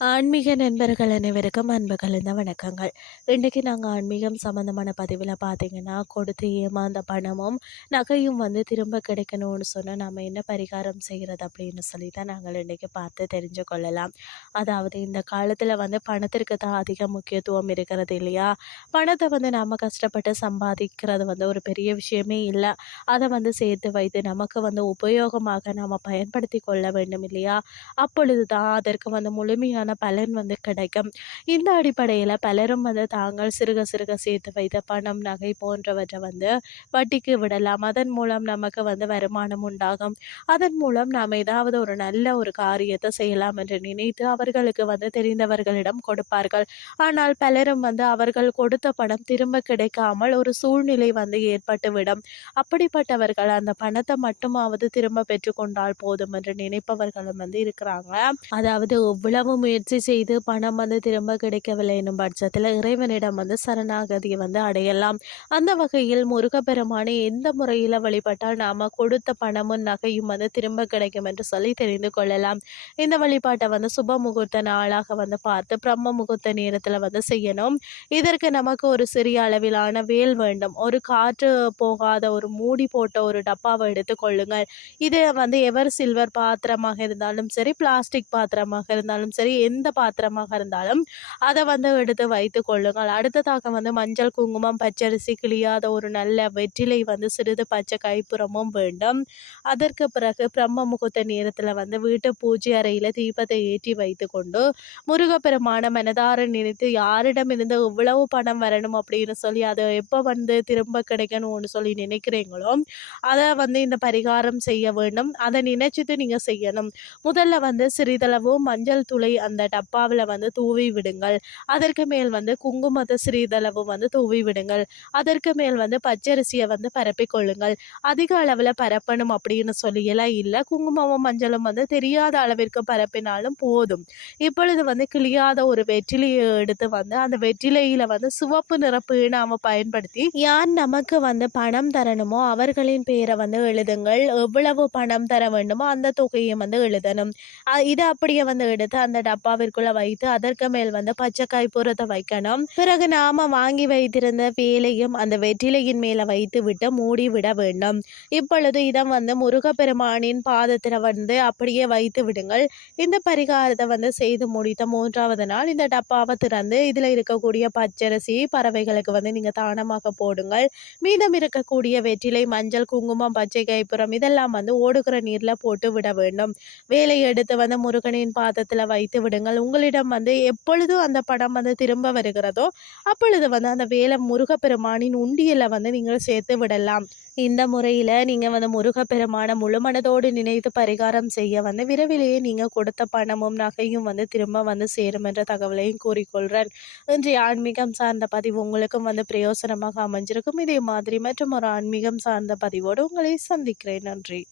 ஆன்மீக நண்பர்கள் அனைவருக்கும் அன்பு கலந்த வணக்கங்கள். இன்றைக்கி நாங்கள் ஆன்மீகம் சம்மந்தமான பதிவில் பார்த்தீங்கன்னா கொடுத்து ஏமாந்த பணமும் நகையும் வந்து திரும்ப கிடைக்கணும்னு சொன்னால் நம்ம என்ன பரிகாரம் செய்கிறது அப்படின்னு சொல்லி தான் நாங்கள் இன்றைக்கி பார்த்து தெரிஞ்சு கொள்ளலாம். அதாவது இந்த காலத்தில் வந்து பணத்திற்கு தான் அதிக முக்கியத்துவம் இருக்கிறது இல்லையா? பணத்தை வந்து நம்ம கஷ்டப்பட்டு சம்பாதிக்கிறது வந்து ஒரு பெரிய விஷயமே இல்லை. அதை வந்து சேர்த்து வைத்து நமக்கு வந்து உபயோகமாக நாம் பயன்படுத்தி கொள்ள வேண்டும் இல்லையா? அப்பொழுது தான் அதற்கு வந்து முழுமையான பலன் வந்து கிடைக்கும். இந்த அடிப்படையில் பலரும் வந்து தாங்கள் சிறுக சிறுக சேர்த்து வைத்த பணம் நகை போன்றவற்றை வந்து வட்டிக்கு விடலாம். அதன் மூலம் நமக்கு வந்து வருமானம் உண்டாகும். அதன் மூலம் நாம் ஏதாவது ஒரு நல்ல ஒரு காரியத்தை செய்யலாம் என்று நினைத்து அவர்களுக்கு வந்து தெரிந்தவர்களிடம் கொடுப்பார்கள். ஆனால் பலரும் வந்து அவர்கள் கொடுத்த பணம் திரும்ப கிடைக்காமல் ஒரு சூழ்நிலை வந்து ஏற்பட்டுவிடும். அப்படிப்பட்டவர்கள் அந்த பணத்தை மட்டுமாவது திரும்ப பெற்றுக்கொண்டால் போதும் என்று நினைப்பவர்களும் வந்து இருக்கிறாங்க. அதாவது எவ்வளவு முயற்சி முயற்சி செய்து பணம் வந்து திரும்ப கிடைக்கவில்லை என்னும் பட்சத்தில் இறைவனிடம் வந்து சரணாகதியை வந்து அடையலாம். அந்த வகையில் முருகப்பெருமானை எந்த முறையில் வழிபட்டால் நாம் கொடுத்த பணமும் நகையும் வந்து திரும்ப கிடைக்கும் என்று சொல்லி தெரிந்து கொள்ளலாம். இந்த வழிபாட்டை வந்து சுப முகூர்த்த நாளாக வந்து பார்த்து பிரம்ம முகூர்த்த நேரத்தில் வந்து செய்யணும். இதற்கு நமக்கு ஒரு சிறிய அளவிலான வேல் வேண்டும். ஒரு காற்று போகாத ஒரு மூடி போட்ட ஒரு டப்பாவை எடுத்து கொள்ளுங்கள். இது வந்து எவர் சில்வர் பாத்திரமாக இருந்தாலும் சரி பிளாஸ்டிக் பாத்திரமாக இருந்தாலும் சரி எந்த பாத்திரமாக இருந்தாலும் அதை வந்து எடுத்து வைத்து கொள்ளுங்கள். அடுத்ததாக வந்து மஞ்சள் குங்குமம் பச்சரிசி கிளியாத ஒரு நல்ல வெற்றிலை வந்து சிறிது பச்சை கைப்புறமும் வேண்டும். அதற்கு பிறகு பிரம்ம முகூர்த்த நேரத்தில் வந்து வீட்டு பூஜை அறையில் தீபத்தை ஏற்றி வைத்து கொண்டு முருகப்பெருமான மனதார நினைத்து யாரிடம் இருந்து இவ்வளவு பணம் வரணும் அப்படின்னு சொல்லி அதை எப்போ வந்து திரும்ப கிடைக்கணும்னு சொல்லி நினைக்கிறீங்களோ அதை வந்து இந்த பரிகாரம் செய்ய வேண்டும். அதை நினைச்சிட்டு நீங்கள் செய்யணும். முதல்ல வந்து சிறிதளவு மஞ்சள் துளை அந்த டப்பாவில் வந்து தூவி விடுங்கள். அதற்கு மேல் வந்து குங்குமத்தை சிறிதளவு வந்து தூவி விடுங்கள். அதற்கு மேல் வந்து பச்சரிசியை வந்து பரப்பிக்கொள்ளுங்கள் அதிக அளவில் பரப்பணும் அப்படின்னு சொல்லியெல்லாம் இல்லை. குங்குமமும் மஞ்சளும் வந்து தெரியாத அளவிற்கு பரப்பினாலும் போதும். இப்பொழுது வந்து கிளியாத ஒரு வெற்றிலையை எடுத்து வந்து அந்த வெற்றிலையில் வந்து சிவப்பு நிறப்பு நாம் பயன்படுத்தி யார் நமக்கு வந்து பணம் தரணுமோ அவர்களின் பெயரை வந்து எழுதுங்கள். எவ்வளவு பணம் தர வேண்டுமோ அந்த தொகையை வந்து எழுதணும். இதை அப்படியே வந்து எடுத்து அந்த டப்பாவிற்குள்ள வைத்து அதற்கு மேல் வந்து பச்சைக்காய் புறத்தை வைக்கணும். பிறகு நாம வாங்கி வைத்திருந்த வேலையும் அந்த வெற்றிலையின் மேல வைத்து விட்டு மூடி விட வேண்டும். இப்பொழுது இடம் வந்து முருகப்பெருமானின் பாதத்தில் வந்து அப்படியே வைத்து விடுங்கள். இந்த பரிகாரத்தை வந்து செய்து முடித்த மூன்றாவது நாள் இந்த டப்பாவை திறந்து இதில் இருக்கக்கூடிய பச்சரிசி பறவைகளுக்கு வந்து நீங்கள் தானமாக போடுங்கள். மீதம் இருக்கக்கூடிய வெற்றிலை மஞ்சள் குங்குமம் பச்சை கைப்புறம் இதெல்லாம் வந்து ஓடுகிற நீரில் போட்டு விட வேண்டும். வேலை எடுத்து வந்து முருகனின் பாதத்தில் வைத்து விடுங்கள். உங்களிடம் வந்து எப்பொழுது அந்த படம் வந்து திரும்ப வருகிறதோ அப்பொழுது வந்து அந்த வேலை முருகப்பெருமானின் உண்டியலை வந்து நீங்கள் சேர்த்து விடலாம். இந்த முறையில் நீங்கள் வந்து முருகப்பெருமான முழுமனதோடு நினைத்து பரிகாரம் செய்ய வந்து விரைவிலேயே நீங்கள் கொடுத்த பணமும் நகையும் வந்து திரும்ப வந்து சேரும் என்ற தகவலையும் கூறிக்கொள்கிறேன் இன்றைய ஆன்மீகம் சார்ந்த பதிவு உங்களுக்கும் வந்து பிரயோசனமாக அமைஞ்சிருக்கும். இதே மாதிரி மற்றும் ஒரு ஆன்மீகம் சார்ந்த பதிவோடு உங்களை சந்திக்கிறேன். நன்றி.